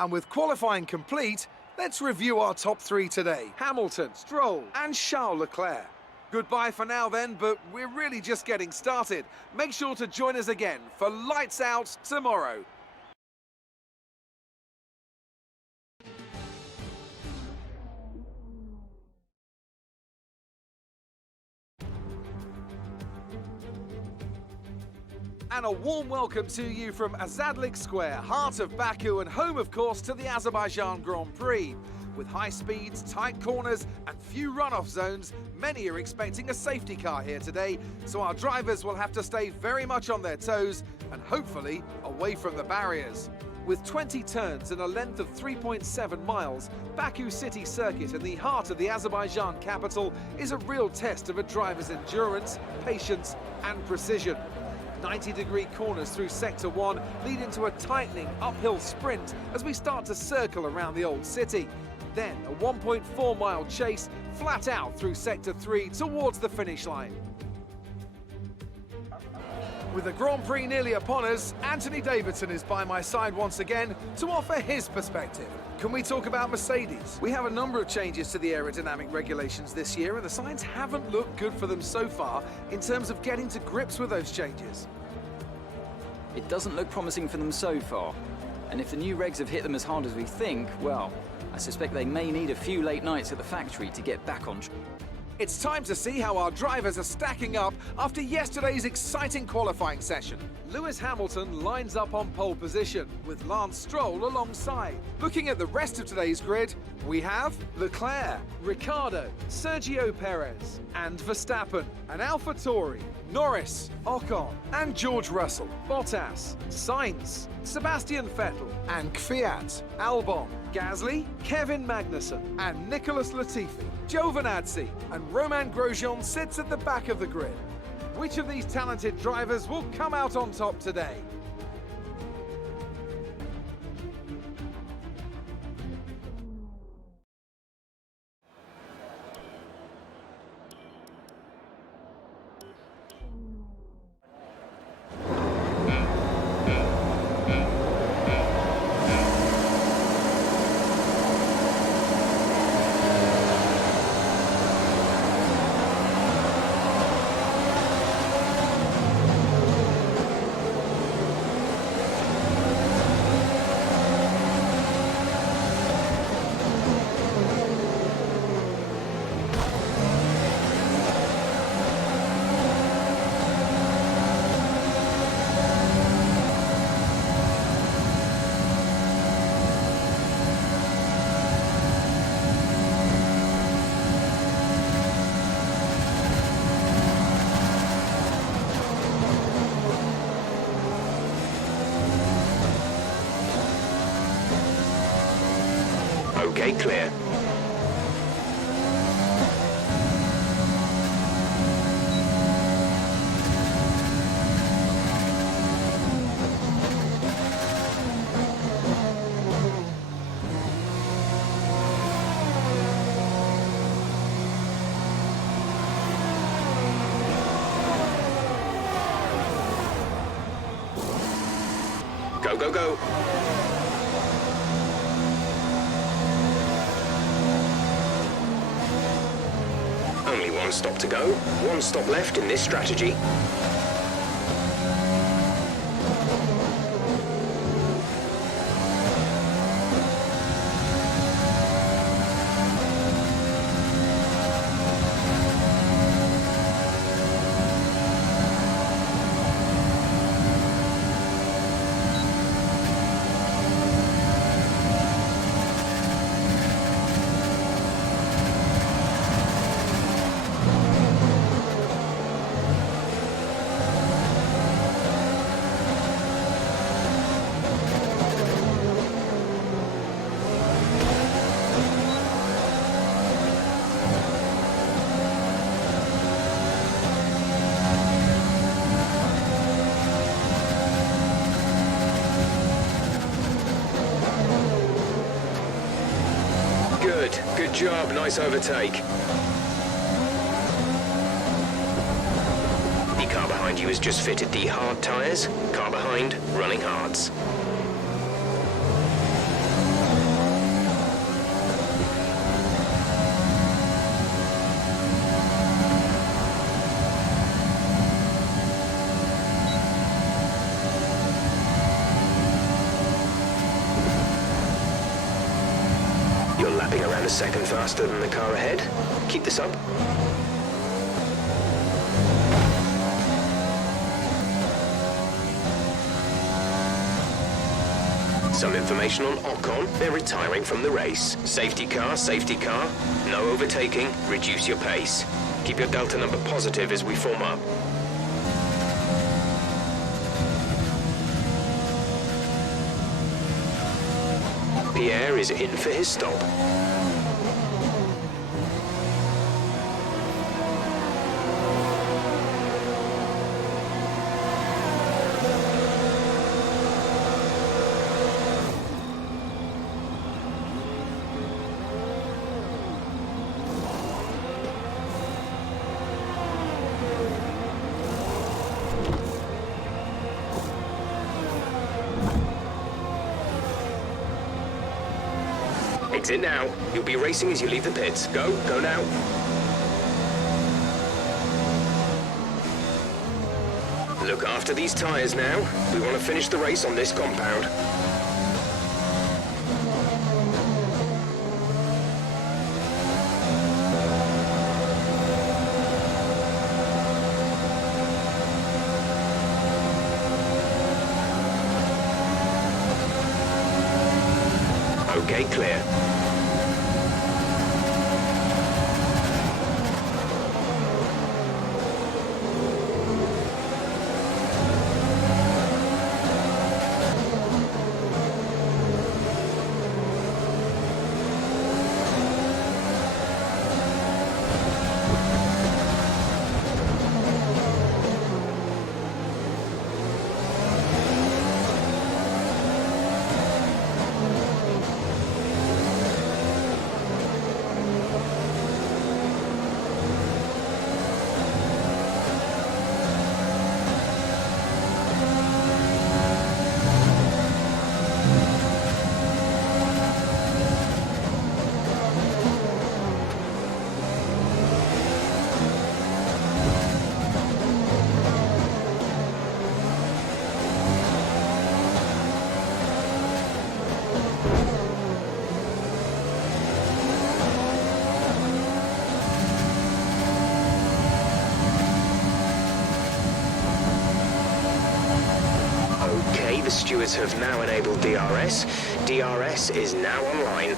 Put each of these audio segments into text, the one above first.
And with qualifying complete, let's review our top three today. Hamilton, Stroll and Charles Leclerc. Goodbye for now then, but we're really just getting started. Make sure to join us again for Lights Out tomorrow. And a warm welcome to you from Azadlik Square, heart of Baku and home, of course, to the Azerbaijan Grand Prix. With high speeds, tight corners and few runoff zones, many are expecting a safety car here today, so our drivers will have to stay very much on their toes and hopefully away from the barriers. With 20 turns and a length of 3.7 miles, Baku City Circuit in the heart of the Azerbaijan capital is a real test of a driver's endurance, patience and precision. 90-degree corners through Sector 1 lead into a tightening uphill sprint as we start to circle around the old city. Then a 1.4-mile chase flat out through Sector 3 towards the finish line. With the Grand Prix nearly upon us, Anthony Davidson is by my side once again to offer his perspective. Can we talk about Mercedes? We have a number of changes to the aerodynamic regulations this year, and the signs haven't looked good for them so far in terms of getting to grips with those changes. It doesn't look promising for them so far. And if the new regs have hit them as hard as we think, well, I suspect they may need a few late nights at the factory to get back on track. It's time to see how our drivers are stacking up after yesterday's exciting qualifying session. Lewis Hamilton lines up on pole position, with Lance Stroll alongside. Looking at the rest of today's grid, we have Leclerc, Ricciardo, Sergio Perez, and Verstappen, and AlphaTauri, Norris, Ocon, and George Russell, Bottas, Sainz, Sebastian Vettel, and Kvyat, Albon, Gasly, Kevin Magnussen, and Nicholas Latifi. Giovinazzi and Romain Grosjean sits at the back of the grid. Which of these talented drivers will come out on top today? Okay, clear. Go, go, go. Only one stop to go, one stop left in this strategy. Good job, nice overtake. The car behind you has just fitted the hard tyres. Car behind, running hards. a second faster than the car ahead. Keep this up. Some information on Ocon. They're retiring from the race. Safety car, safety car. No overtaking. Reduce your pace. Keep your delta number positive as we form up. Pierre is in for his stop. Exit now. You'll be racing as you leave the pits. Go now. Look after these tyres now. We want to finish the race on this compound. Okay, clear. The stewards have now enabled DRS. DRS is now online.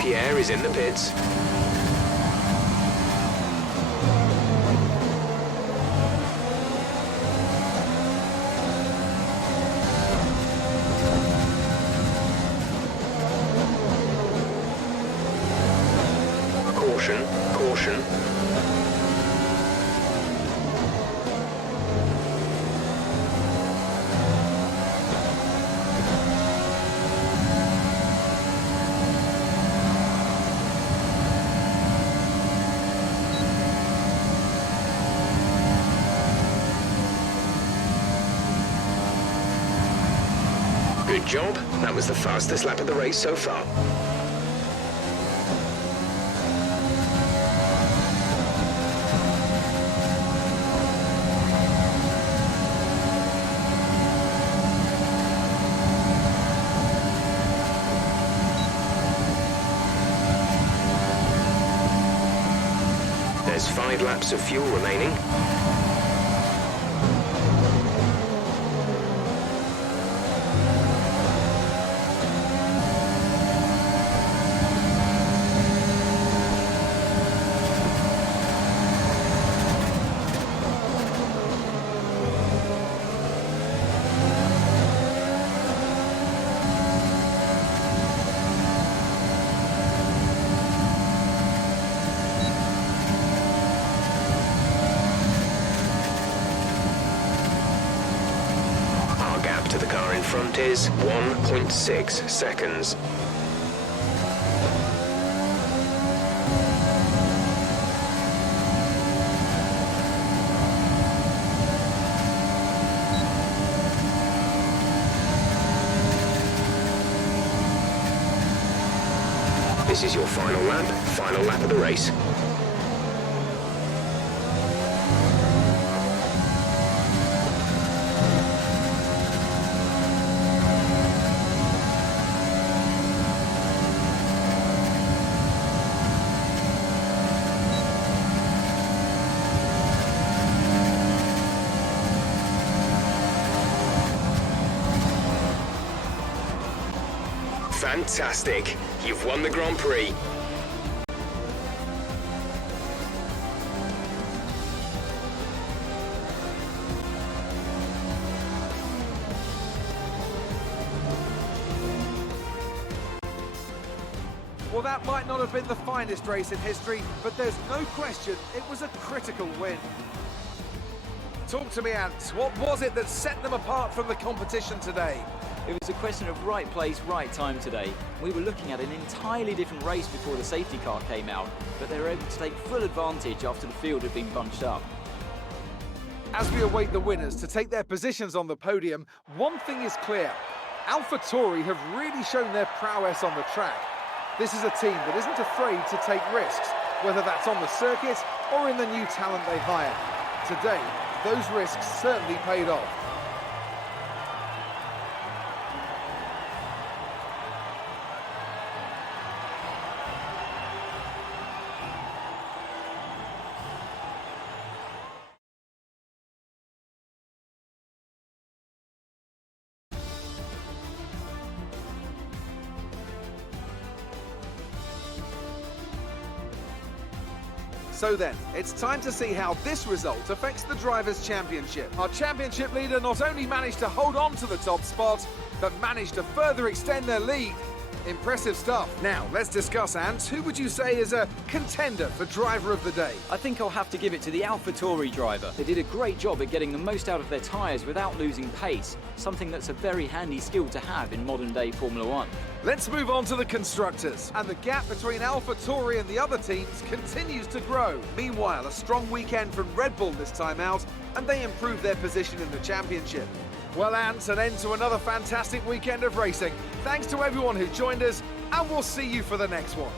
Pierre is in the pits. Caution. Good job. That was the fastest lap of the race so far. There's 5 laps of fuel remaining. To the car in front is 1.6 seconds. This is your final lap of the race. Fantastic! You've won the Grand Prix. Well, that might not have been the finest race in history, but there's no question it was a critical win. Talk to me, Ant. What was it that set them apart from the competition today? It was a question of right place, right time today. We were looking at an entirely different race before the safety car came out, but they were able to take full advantage after the field had been bunched up. As we await the winners to take their positions on the podium, one thing is clear. AlphaTauri have really shown their prowess on the track. This is a team that isn't afraid to take risks, whether that's on the circuit or in the new talent they hire. Today, those risks certainly paid off. So then, it's time to see how this result affects the Drivers' Championship. Our championship leader not only managed to hold on to the top spot, but managed to further extend their lead. Impressive stuff. Now, let's discuss, Ant. Who would you say is a contender for Driver of the Day? I think I'll have to give it to the AlphaTauri driver. They did a great job at getting the most out of their tyres without losing pace, something that's a very handy skill to have in modern-day Formula One. Let's move on to the constructors. And the gap between AlphaTauri and the other teams continues to grow. Meanwhile, a strong weekend from Red Bull this time out, and they improve their position in the championship. Well, Ant, an end to another fantastic weekend of racing. Thanks to everyone who joined us, and we'll see you for the next one.